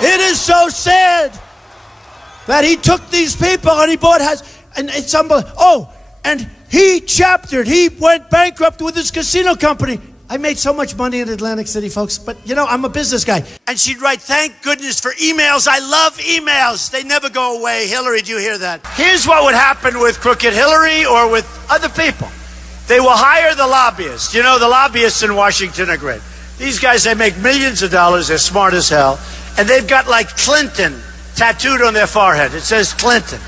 It is so sad that he took these people and he bought houses. And it's unbelievable. Oh, and he went bankrupt with his casino company. I made so much money in Atlantic City, folks, but you know, I'm a business guy. And she'd write, thank goodness for emails. I love emails. They never go away. Hillary, do you hear that? Here's what would happen with crooked Hillary or with other people. They will hire the lobbyists. You know, the lobbyists in Washington are great. These guys, they make millions of dollars. They're smart as hell. And they've got like Clinton tattooed on their forehead. It says Clinton.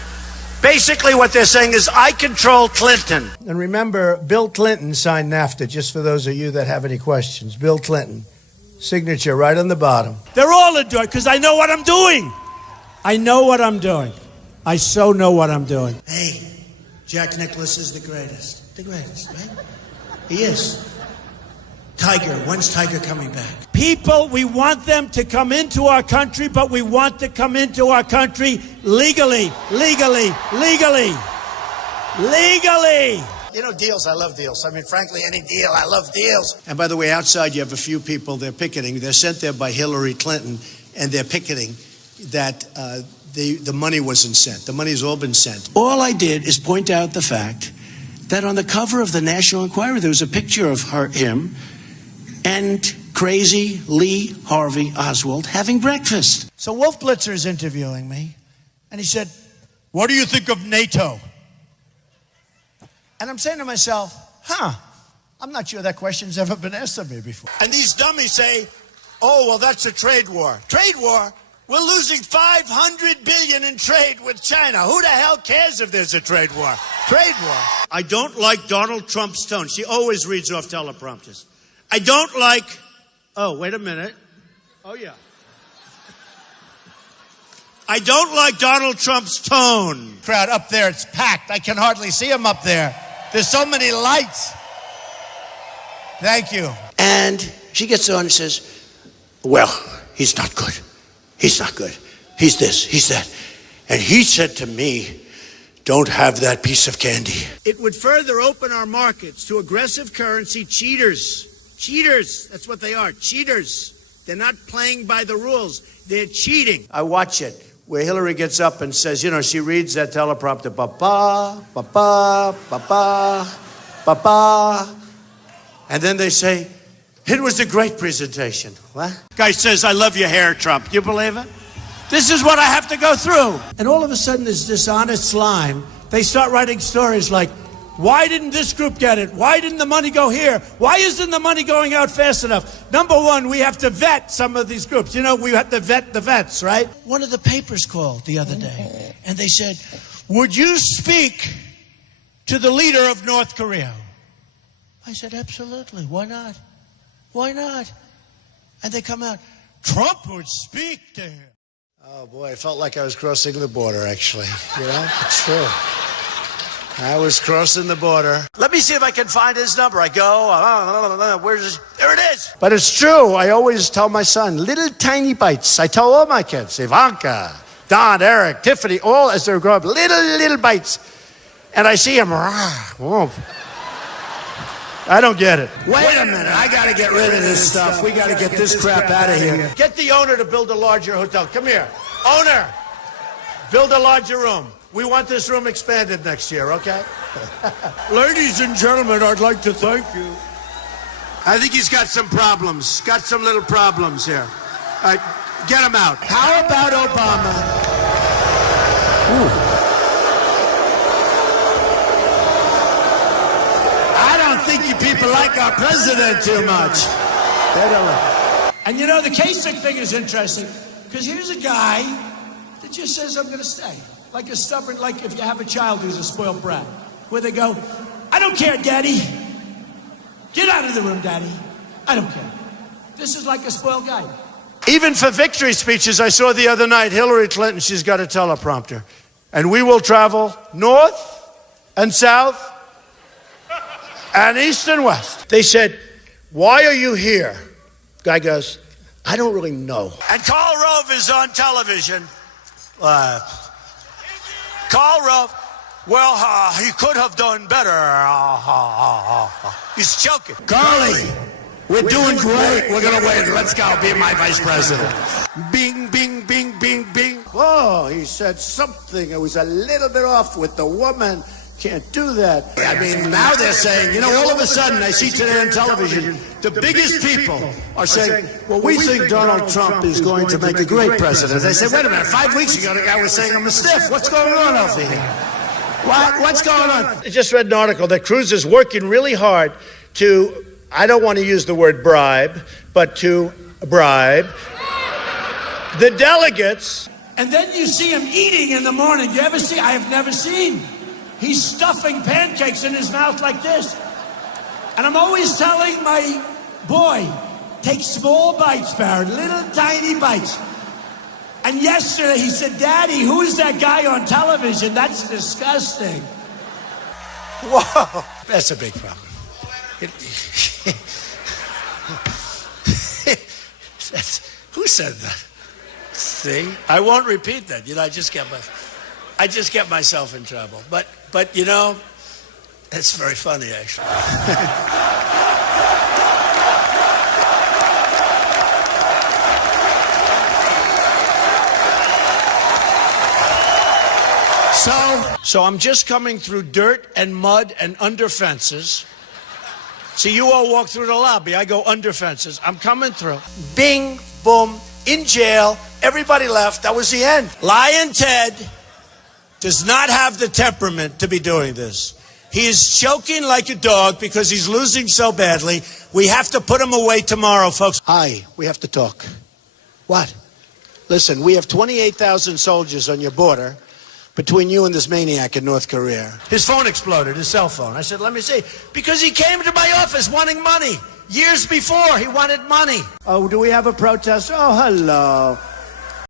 Basically, what they're saying is, I control Clinton. And remember, Bill Clinton signed NAFTA, just for those of you that have any questions. Bill Clinton. Signature right on the bottom. They're all endorsed, because I know what I'm doing. I know what I'm doing. I so know what I'm doing. Hey, Jack Nicklaus is the greatest. The greatest, right? He is. Tiger, when's Tiger coming back? People, we want them to come into our country, but we want to come into our country legally. Legally. You know, deals, I love deals. I mean, frankly, any deal, I love deals. And by the way, outside you have a few people, they're picketing. They're sent there by Hillary Clinton, and they're picketing that the money wasn't sent. The money's all been sent. All I did is point out the fact that on the cover of the National Enquirer, there was a picture of him and crazy Lee Harvey Oswald having breakfast. So Wolf Blitzer is interviewing me, and he said, what do you think of NATO? And I'm saying to myself, I'm not sure that question's ever been asked of me before. And these dummies say, oh, well, that's a trade war. Trade war? We're losing $500 billion in trade with China. Who the hell cares if there's a trade war? Trade war. I don't like Donald Trump's tone. She always reads off teleprompters. I don't like, oh, wait a minute. Oh, yeah. I don't like Donald Trump's tone. Crowd up there, it's packed. I can hardly see him up there. There's so many lights. Thank you. And she gets on and says, well, he's not good. He's not good. He's this, he's that. And he said to me, don't have that piece of candy. It would further open our markets to aggressive currency cheaters. Cheaters, that's what they are, cheaters. They're not playing by the rules, they're cheating. I watch it, where Hillary gets up and says, you know, she reads that teleprompter, ba-ba, ba-ba, ba-ba, ba-ba. And then they say, it was a great presentation. What? Guy says, I love your hair, Trump. You believe it? This is what I have to go through. And all of a sudden, this dishonest slime, they start writing stories like, why didn't this group get it? Why didn't the money go here? Why isn't the money going out fast enough? Number one, we have to vet some of these groups. You know, we have to vet the vets, right? One of the papers called the other day, and they said, would you speak to the leader of North Korea? I said, absolutely. Why not? Why not? And they come out, Trump would speak to him. Oh, boy, I felt like I was crossing the border, actually. You know, it's true. I was crossing the border. Let me see if I can find his number. I go, where's there it is. But it's true. I always tell my son, little tiny bites. I tell all my kids, Ivanka, Don, Eric, Tiffany, all as they grow up, little bites. And I see him, whoa. I don't get it. Wait a minute. I got to get rid of this stuff. We got to get this crap out of here. Get the owner to build a larger hotel. Come here. Owner, build a larger room. We want this room expanded next year, okay? Ladies and gentlemen, I'd like to thank you. I think he's got some problems. Got some little problems here. All right, get him out. How about Obama? Ooh. I don't think you people like our president too much. And you know, the Kasich thing is interesting, because here's a guy that just says, I'm going to stay. Like a stubborn, like if you have a child who's a spoiled brat, where they go, I don't care, Daddy. Get out of the room, Daddy. I don't care. This is like a spoiled guy. Even for victory speeches I saw the other night, Hillary Clinton, she's got a teleprompter. And we will travel north and south and east and west. They said, why are you here? Guy goes, I don't really know. And Karl Rove is on television. Karl Rove, well, he could have done better. He's joking. Carly, we're doing great. We're going to win. Let's go. Be my vice president. Bing, bing, he said something. It was a little bit off with the woman. Can't do that. I mean, now they're saying, you know, all of a sudden I see today on television, the biggest people are saying, well, we think Donald Trump is going to make a great president. They say, wait a minute, 5 weeks ago the guy was saying I'm a stiff. What's going on over here? What's going on? I just read an article that Cruz is working really hard to, I don't want to use the word bribe, but to bribe the delegates. And then you see him eating in the morning. You ever see? I have never seen. He's stuffing pancakes in his mouth like this. And I'm always telling my boy, take small bites, Barrett, little tiny bites. And yesterday he said, Daddy, who's that guy on television? That's disgusting. Whoa, that's a big problem. Who said that? See, I won't repeat that. You know, I just get myself in trouble. But you know, it's very funny actually. So I'm just coming through dirt and mud and under fences. See, you all walk through the lobby. I go under fences. I'm coming through. Bing, boom, in jail. Everybody left. That was the end. Lion Ted does not have the temperament to be doing this. He is choking like a dog because he's losing so badly. We have to put him away tomorrow, folks. Hi, we have to talk. What? Listen, we have 28,000 soldiers on your border between you and this maniac in North Korea. His phone exploded, his cell phone. I said, let me see. Because he came to my office wanting money. Years before, he wanted money. Oh, do we have a protester? Oh, hello.